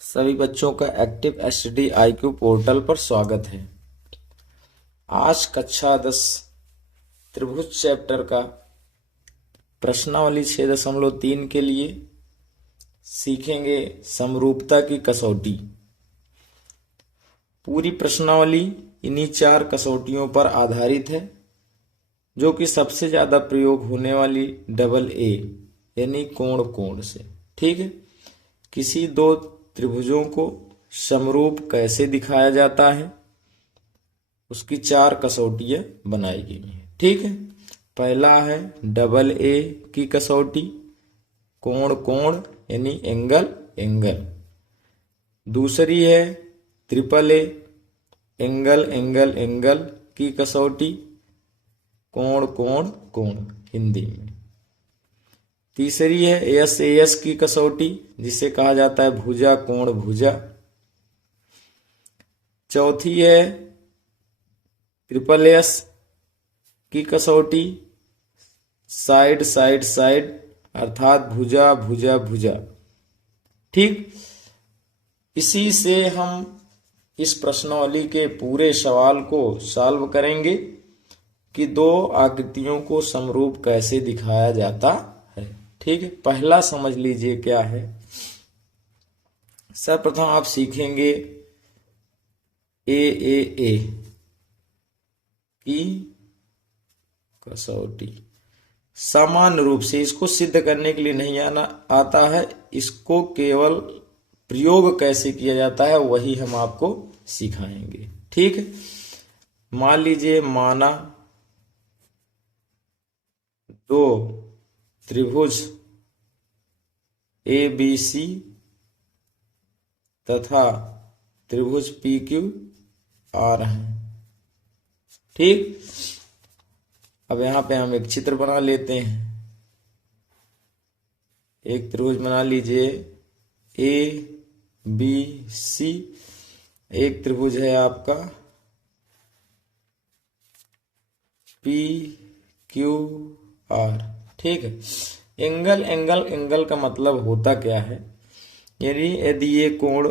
सभी बच्चों का एक्टिव एसडी आईक्यू पोर्टल पर स्वागत है। आज कक्षा 10 त्रिभुज चैप्टर का प्रश्नावली 6.3 के लिए सीखेंगे समरूपता की कसौटी। पूरी प्रश्नावली इन्हीं 4 कसौटियों पर आधारित है, जो कि सबसे ज्यादा प्रयोग होने वाली डबल ए यानी कोण से। ठीक है, किसी दो त्रिभुजों को समरूप कैसे दिखाया जाता है, उसकी 4 कसौटियां बनाई गई हैं। ठीक है, पहला है डबल ए की कसौटी, कोण यानी एंगल। दूसरी है ट्रिपल ए, एंगल की कसौटी, कोण हिंदी में। तीसरी है एस की कसौटी, जिसे कहा जाता है भुजा कोण भुजा। चौथी है ट्रिपल एस की कसौटी, साइड अर्थात भुजा। ठीक, इसी से हम इस प्रश्नावली के पूरे सवाल को सॉल्व करेंगे कि दो आकृतियों को समरूप कैसे दिखाया जाता है। ठीक है, पहला समझ लीजिए क्या है। सर्वप्रथम आप सीखेंगे ए की कसौटी। सामान्य रूप से इसको सिद्ध करने के लिए नहीं आता है, इसको केवल प्रयोग कैसे किया जाता है वही हम आपको सिखाएंगे। ठीक है, मान लीजिए माना दो त्रिभुज ए बी सी तथा त्रिभुज पी क्यू आर हैं। ठीक, अब यहां पे हम एक चित्र बना लेते हैं। एक त्रिभुज बना लीजिए ए बी सी, एक त्रिभुज है आपका पी क्यू आर। ठीक है, एंगल का मतलब होता क्या है, यानी यदि ये कोण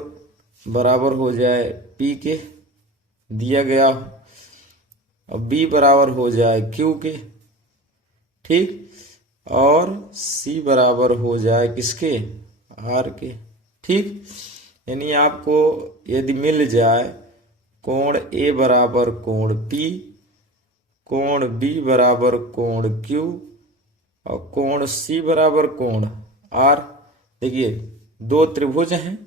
बराबर हो जाए P के दिया गया और B बराबर हो जाए Q के, ठीक, और C बराबर हो जाए किसके, R के। ठीक, यानी आपको यदि मिल जाए कोण A बराबर कोण P, कोण B बराबर कोण Q और कोण C बराबर कोण R। देखिए दो त्रिभुज हैं,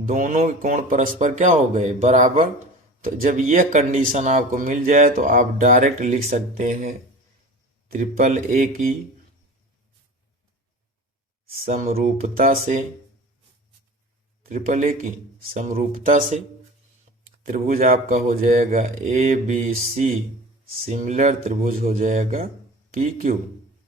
दोनों कोण परस्पर क्या हो गए, बराबर। तो जब यह कंडीशन आपको मिल जाए तो आप डायरेक्ट लिख सकते हैं ट्रिपल ए की समरूपता से त्रिभुज आपका हो जाएगा ए बी सी, सिमिलर त्रिभुज हो जाएगा पी क्यू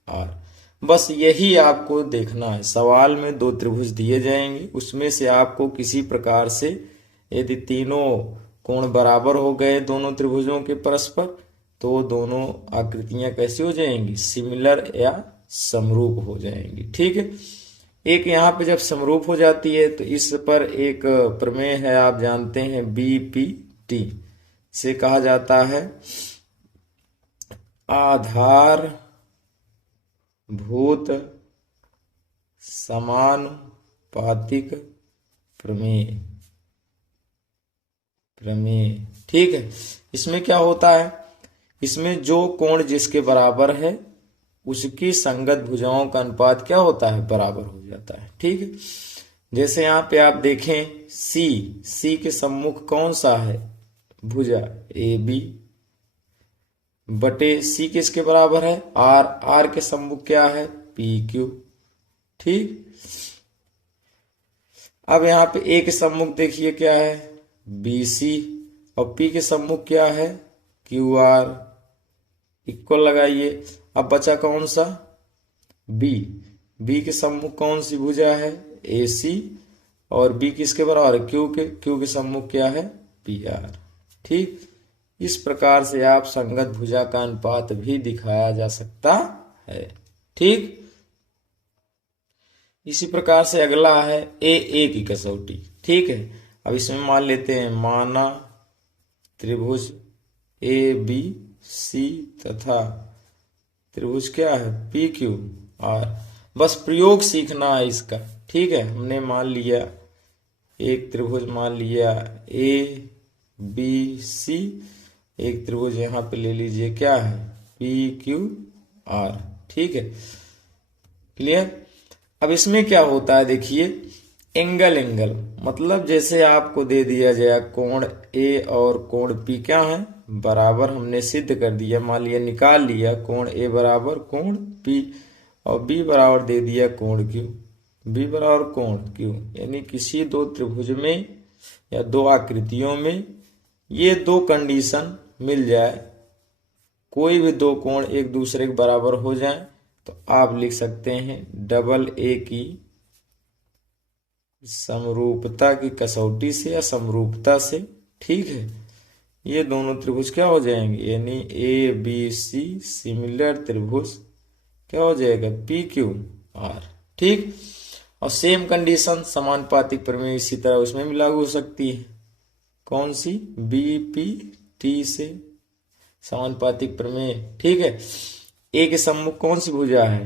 आर। बस यही आपको देखना है। सवाल में दो त्रिभुज दिए जाएंगे, उसमें से आपको किसी प्रकार से यदि तीनों कोण बराबर हो गए दोनों त्रिभुजों के परस्पर, तो दोनों आकृतियां कैसी हो जाएंगी, सिमिलर या समरूप हो जाएंगी। ठीक है, एक यहाँ पे जब समरूप हो जाती है तो इस पर एक प्रमेय है, आप जानते हैं BPT से कहा जाता है आधार भूत समानुपातिक प्रमेय। ठीक है, इसमें क्या होता है, इसमें जो कोण जिसके बराबर है उसकी संगत भुजाओं का अनुपात क्या होता है, बराबर हो जाता है। ठीक है, जैसे यहाँ पे आप देखें सी के सम्मुख कौन सा है, भुजा ए बी, बटे सी किसके बराबर है, आर के सम्मुख क्या है, पी क्यू। ठीक, अब यहाँ पे ए के सम्मुख देखिए क्या है, बी सी, और पी के सम्मुख क्या है, क्यू आर। इक्वल लगाइए, अब बचा कौन सा, बी के सम्मुख कौन सी भुजा है, ए सी, और बी किसके बराबर है, क्यू के सम्मुख क्या है, पी आर। ठीक, इस प्रकार से आप संगत भुजा का अनुपात भी दिखाया जा सकता है। ठीक, इसी प्रकार से अगला है ए की कसौटी। ठीक है, अब इसमें मान लेते हैं माना त्रिभुज ए बी सी तथा त्रिभुज क्या है पी क्यू आर। बस प्रयोग सीखना है इसका। ठीक है, हमने मान लिया एक त्रिभुज मान लिया ए बी सी, एक त्रिभुज यहाँ पे ले लीजिए क्या है पी क्यू आर। ठीक है, क्लियर। अब इसमें क्या होता है देखिए, एंगल एंगल मतलब जैसे आपको दे दिया जाए कोण ए और कोण पी क्या है बराबर, हमने सिद्ध कर दिया, मान लिया निकाल लिया कोण ए बराबर कोण पी और बी बराबर दे दिया कोण क्यू, बी बराबर कोण क्यू। यानी किसी दो त्रिभुज में या दो आकृतियों में ये दो कंडीशन मिल जाए, कोई भी दो कोण एक दूसरे के बराबर हो जाए, तो आप लिख सकते हैं डबल ए की समरूपता की कसौटी से या समरूपता से। ठीक है, ये दोनों त्रिभुज क्या हो जाएंगे, यानी ए बी सी सिमिलर त्रिभुज क्या हो जाएगा पी क्यू आर। ठीक, और सेम कंडीशन समानुपातिक प्रमेय इसी तरह उसमें भी लागू हो सकती है। कौन सी, बी पी टी से समानुपातिक प्रमेय। ठीक है, ए के सम्मुख कौन सी भुजा है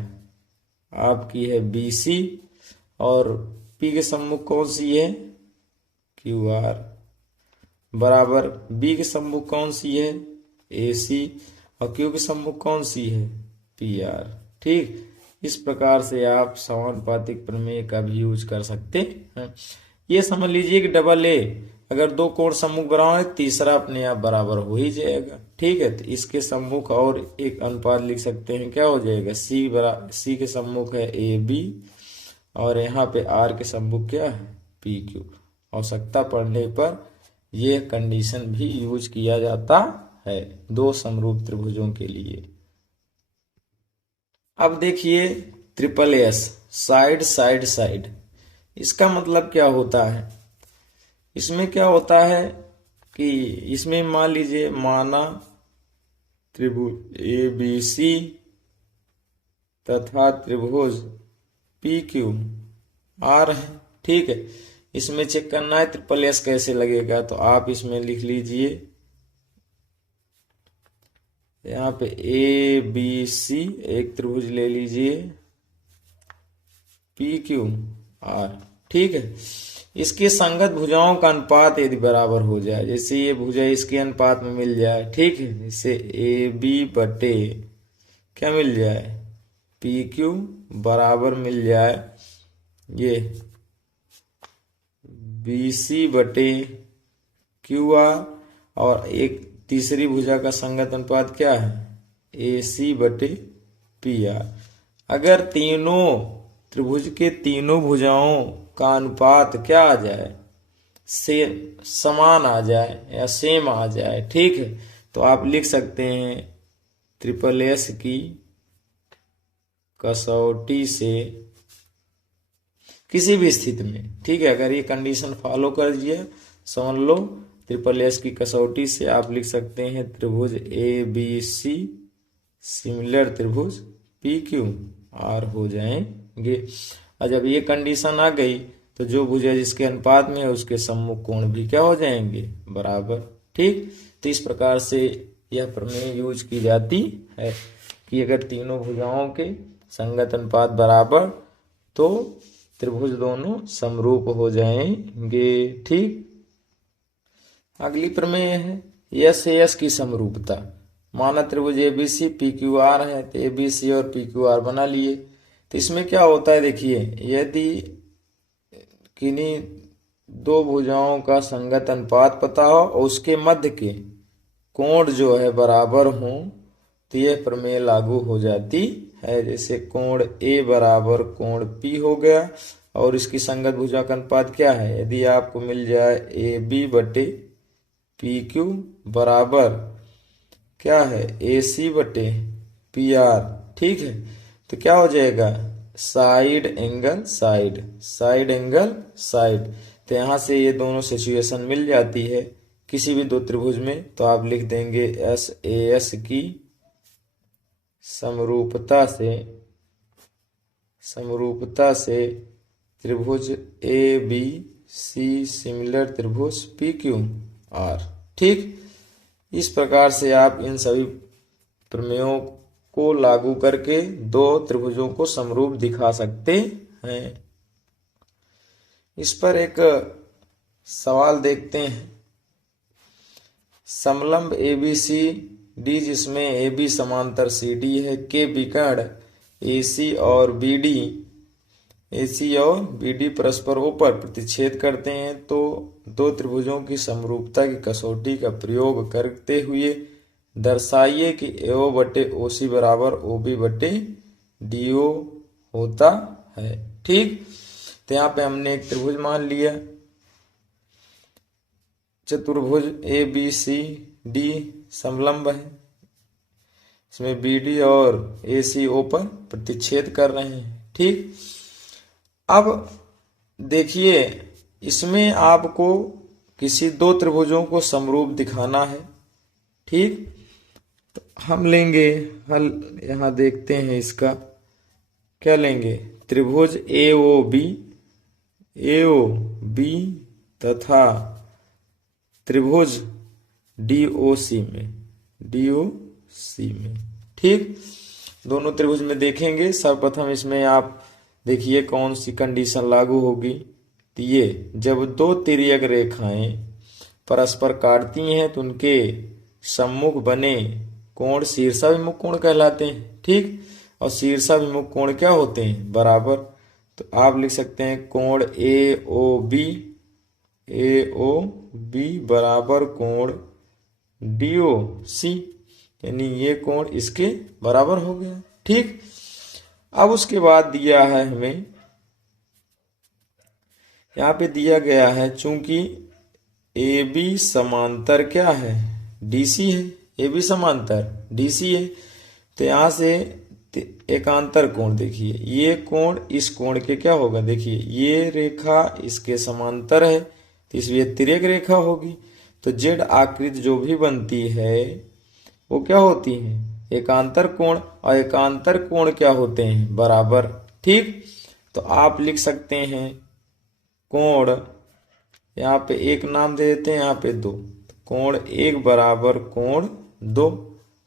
आपकी है बी सी और पी के सम्मुख कौन सी है क्यू आर, बराबर बी के सम्मुख कौन सी है ए सी और क्यू के सम्मुख कौन सी है पी आर। ठीक, इस प्रकार से आप समानुपातिक प्रमेय का भी यूज कर सकते हैं। ये समझ लीजिए कि डबल ए अगर दो कोण सम्मुख बराबर है, तीसरा अपने आप बराबर हो ही जाएगा। ठीक है, तो इसके सम्मुख और एक अनुपात लिख सकते हैं, क्या हो जाएगा सी के सम्मुख है ए बी और यहाँ पे आर के सम्मुख क्या है पी क्यू। आवश्यकता पड़ने पर यह कंडीशन भी यूज किया जाता है दो समरूप त्रिभुजों के लिए। अब देखिए triple S side side side, इसका मतलब क्या होता है, इसमें क्या होता है कि इसमें मान लीजिए माना त्रिभुज ए बी सी तथा त्रिभुज पी क्यू आर है। ठीक है, इसमें चेक करना है ट्रिपल एस कैसे लगेगा, तो आप इसमें लिख लीजिए यहाँ पे ए बी सी एक त्रिभुज ले लीजिए पी क्यू आर। ठीक है, इसके संगत भुजाओं का अनुपात यदि बराबर हो जाए, जैसे ये भुजा इसके अनुपात में मिल जाए। ठीक है, जैसे ए बी बटे क्या मिल जाए पी क्यू बराबर मिल जाए ये बी सी बटे क्यू आर, और एक तीसरी भुजा का संगत अनुपात क्या है ए सी बटे पी आर। अगर तीनों त्रिभुज के तीनों भुजाओं का अनुपात क्या आ जाए सेम समान आ जाए या सेम आ जाए, ठीक है, तो आप लिख सकते हैं ट्रिपल एस की कसौटी से किसी भी स्थिति में। ठीक है, अगर ये कंडीशन फॉलो कर दिए समझ लो ट्रिपल एस की कसौटी से आप लिख सकते हैं त्रिभुज ए बी सी सिमिलर त्रिभुज पी क्यू आर हो जाएंगे। और जब ये कंडीशन आ गई तो जो भुजा जिसके अनुपात में है उसके सम्मुख कोण भी क्या हो जाएंगे बराबर। ठीक, तो इस प्रकार से यह प्रमेय यूज की जाती है कि अगर तीनों भुजाओं के संगत अनुपात बराबर तो त्रिभुज दोनों समरूप हो जाएंगे। ठीक, अगली प्रमेय है यस एस की समरूपता। माना त्रिभुज एबीसी पी क्यू आर है, तो एबीसी और पी क्यू आर बना लिए। तो इसमें क्या होता है देखिए, यदि किन्हीं दो भुजाओं का संगत अनुपात पता हो और उसके मध्य के कोण जो है बराबर हो तो यह प्रमेय लागू हो जाती है। जैसे कोण ए बराबर कोण पी हो गया और इसकी संगत भुजा का अनुपात क्या है, यदि आपको मिल जाए ए बी बटे पी क्यू बराबर क्या है ए सी बटे पी आर। ठीक है, तो क्या हो जाएगा side angle side, side angle side. तो यहां से ये दोनों सिचुएशन मिल जाती है किसी भी दो त्रिभुज में, तो आप लिख देंगे एस ए एस की समरूपता से समरूपता से त्रिभुज ए बी सी सिमिलर त्रिभुज पी क्यू आर। ठीक, इस प्रकार से आप इन सभी प्रमेयों को लागू करके दो त्रिभुजों को समरूप दिखा सकते हैं। इस पर एक सवाल देखते हैं। समलंब एबीसी डी जिसमें ए बी समांतर सी डी है के विकर्ण एसी और बीडी परस्पर ऊपर प्रतिच्छेद करते हैं तो दो त्रिभुजों की समरूपता की कसौटी का प्रयोग करते हुए दर्शाइए कि एओ बटे ओसी बराबर ओबी बटे डीओ होता है। ठीक, तो यहाँ पे हमने एक त्रिभुज मान लिया, चतुर्भुज ए बी सी डी समलंब है, इसमें बी डी और ए सी ओ पर प्रतिच्छेद कर रहे हैं। ठीक, अब देखिए इसमें आपको किसी दो त्रिभुजों को समरूप दिखाना है। ठीक, तो हम लेंगे हल, यहां देखते हैं इसका क्या लेंगे। त्रिभुज ए ओ बी तथा त्रिभुज डी ओ सी में। ठीक, दोनों त्रिभुज में देखेंगे। सर्वप्रथम इसमें आप देखिए कौन सी कंडीशन लागू होगी। तो ये जब दो तिर्यक रेखाएं परस्पर काटती हैं तो उनके सम्मुख बने कोण शीर्षाभिमुख कोण कहलाते हैं। ठीक, और शीर्षाभिमुख कोण क्या होते हैं, बराबर। तो आप लिख सकते हैं कोण ए ओ बी बराबर कोण डी ओ सी, यानी ये कोण इसके बराबर हो गया। ठीक, अब उसके बाद दिया है हमें, यहाँ पे दिया गया है चूंकि ए बी समांतर क्या है, डीसी है। ए बी समांतर डीसी है, तो यहां से एकांतर कोण देखिए, ये कोण इस कोण के क्या होगा, देखिए ये रेखा इसके समांतर है तो इसलिए तिर्यक रेखा होगी। तो जेड आकृति जो भी बनती है वो क्या होती है, एकांतर कोण, और एकांतर कोण क्या होते हैं, बराबर। ठीक, तो आप लिख सकते हैं कोण, यहाँ पे एक नाम दे देते हैं, यहाँ पे दो, कोण एक बराबर कोण दो,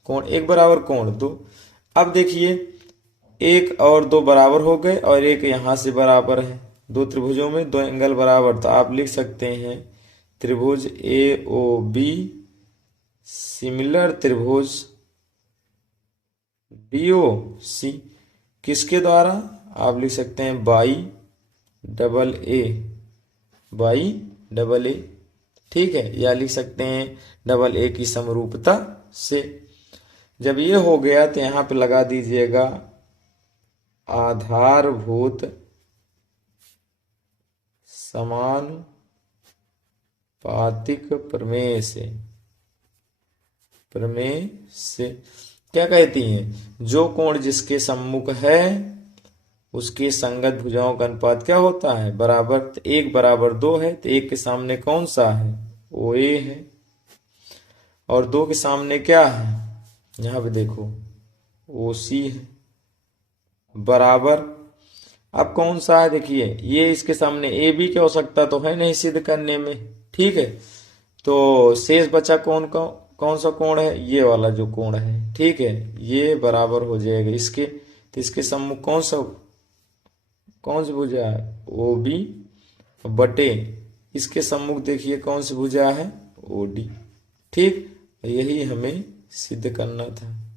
कोण एक बराबर कोण दो। अब देखिए एक और दो बराबर हो गए और एक यहां से बराबर है, दो त्रिभुजों में दो एंगल बराबर, तो आप लिख सकते हैं त्रिभुज ए ओ बी सिमिलर त्रिभुज डी ओ सी किसके द्वारा, आप लिख सकते हैं बाई डबल ए। ठीक है, या लिख सकते हैं डबल ए की समरूपता से। जब ये हो गया तो यहां पे लगा दीजिएगा आधारभूत समानुपातिक प्रमेय से क्या कहती हैं, जो कोण जिसके सम्मुख है उसके संगत भुजाओं का अनुपात क्या होता है, बराबर। तो एक बराबर दो है, तो एक के सामने कौन सा है, ओ ए है, और दो के सामने क्या है, यहां पे देखो ओ सी है, बराबर। अब कौन सा है, देखिए ये इसके सामने ए बी की आवश्यकता तो है नहीं सिद्ध करने में। ठीक है, तो शेष बचा कौन सा कोण है, ये वाला जो कोण है। ठीक है, ये बराबर हो जाएगा इसके, तो इसके सम्मुख कौन सी भुजा है, ओ बी बटे इसके सम्मुख देखिए कौन सी भुजा है, ओ डी। ठीक, यही हमें सिद्ध करना था।